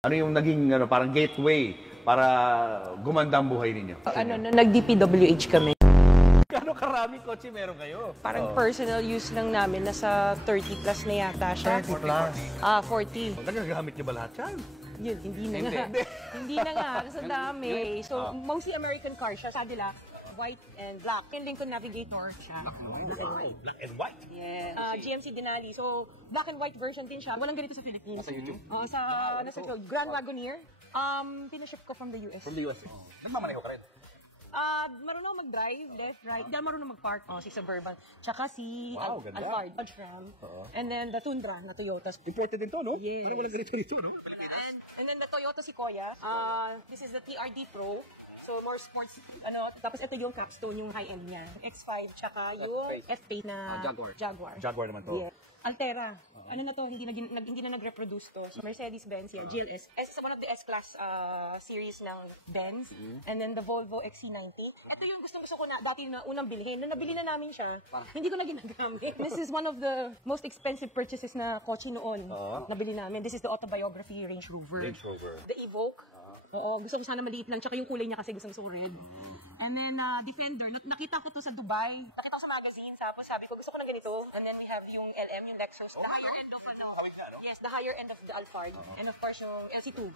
Ano yung naging parang gateway para gumanda ang buhay ninyo? Nag-DPWH kami. Gano'ng karaming kotse meron kayo? Parang personal use lang namin, nasa 30 plus na yata siya. 30 plus? 40. Nagagamit niyo ba lahat yan? Yun, hindi na nga. Hindi na nga, kasi ang dami. So, mostly American car siya. Sabi nila, white and black. Yung Lincoln Navigator siya. Black and white. Black and white? Yes. GMC Denali. So, black and white version din siya. Walang ganito sa Philippines. Sa YouTube? Nasa Grand Wagoneer. Pinaship ko from the US. From the US? Nagmamaneho ka rin? Marunong mag-drive, left, right. Hindi marunong mag-park. Si Suburban. Tsaka si ganda. Alphard, Dodge Ram. And then the Tundra na Toyota. Imported din to, no? Yes. Ano walang ganito dito, no? And then the Toyota Sequoia. This is the TRD Pro. So, more sports, tapos ito yung capstone, yung high-end niya. X5, tsaka yung F8 na Jaguar. Jaguar naman to. Yeah. Altera. Ano na to, hindi na nag-reproduce to. So, Mercedes-Benz yan, GLS. S is one of the S-Class series ng Benz. And then the Volvo XC90. Ito yung gustong-gusto ko na dati na unang bilhin. Nung nabili na namin siya, hindi ko na ginagamit. This is one of the most expensive purchases na kotse noon. Nabili namin. This is the autobiography Range Rover. Range Rover. The Evoque. Oo, gusto ko sana maliit lang. Tsaka yung kulay niya kasi gusto ko red. And then, Defender. Nakita ko to sa Dubai. Nakita ko sa magazine. Tapos sabi ko, gusto ko ng ganito. And then we have yung LM, yung Lexus. The higher end of Yes, the higher end of the Alphard. And of course, yung LC2.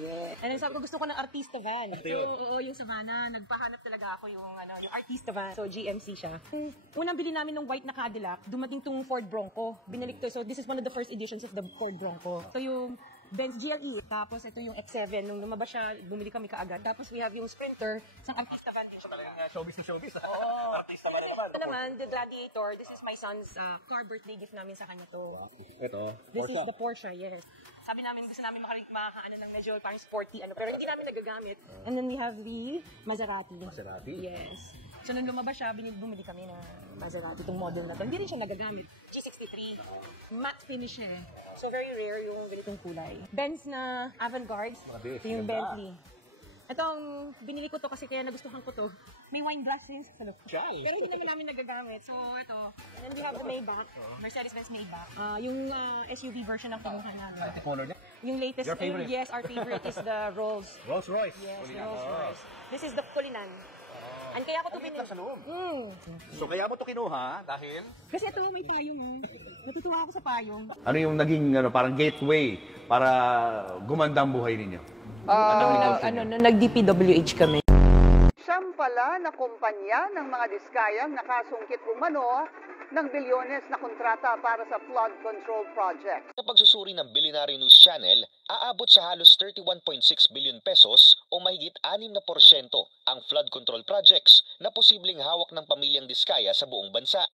Yeah. And then sabi ko, gusto ko ng Artista van. So, yung Savannah, nagpahanap talaga ako yung Artista van. So, GMC siya. Unang bili namin ng white na Cadillac, dumating tong Ford Bronco. Binalik to. So, this is one of the first editions of the Ford Bronco. So, yung Benz GLE. Tapos ito yung X7. Nung lumabas siya, bumili kami kaagad. Tapos we have yung Sprinter. Isang Artista van din siya. Showbiz na showbiz. Artista pa rin. Ito naman, the Gladiator. This is my son's car birthday gift namin sa kanya to. Ito, This is the Porsche, yes. Sabi namin, gusto namin makakaano ng medyo parang sporty, pero hindi namin nagagamit. And then we have the Maserati. Maserati? Yes. So, nung lumabas siya, bumili kami ng Maserati, itong model na to. Hindi rin siya nagagamit. G63. Matte finish siya. So, very rare yung ganitong kulay. Benz na Avantgarde. Ito yung Bentley. Itong, binili ko to kasi kaya nagustuhan ko to. May wine glass rin sa loob. Pero hindi naman namin nagagamit. So, ito. And then we have the Maybach. Mercedes-Benz Maybach. Yung SUV version ng kinuha namin. Color niya? Yung latest. Your favorite? Yes, our favorite is the Rolls. Rolls Royce? Yes, Rolls Royce. This is the Cullinan. And kaya ko to binili. Sa loob? So, kaya mo to kinuha dahil? Kasi ito, may payong. Natutuwa ako sa payong. Ano yung naging parang gateway para gumanda ang buhay ninyo? Nag-DPWH kami. Siyam pala na kumpanya ng mga diskayang nakasungkit umano ng bilyones na kontrata para sa flood control project. Sa pagsusuri ng Billionaire News Channel, aabot sa halos 31.6 billion pesos o mahigit 6% ang flood control projects na posibleng hawak ng pamilyang Diskaya sa buong bansa.